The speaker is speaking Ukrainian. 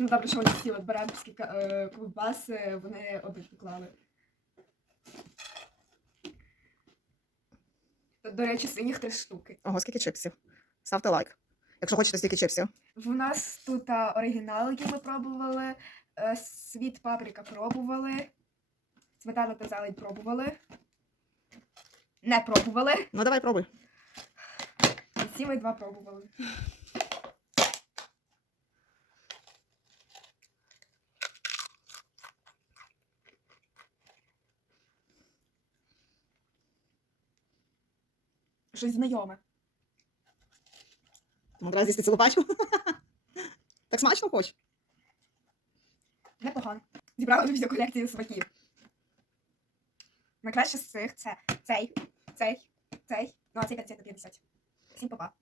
Ну добре, що вони всі от баранівські е, ковбаси, вони один поклали. До речі, синіх три штуки. Ого, скільки чипсів. Ставте лайк. Якщо хочете стільки чипсів. В нас тут а, оригінал, який ми пробували. е, Світ паприка пробували. Сметана та зелень пробували. Не пробували. Ну давай пробуй. І ці ми два пробували. Щось знайоме. Треба з'їсти цілу пачку. Так смачно хоч. Непогано. Зібрала вже всю колекцію смаків. Найкраще з цих це цей, цей, цей. Ну, а цей 50 на 50. Всім па-па.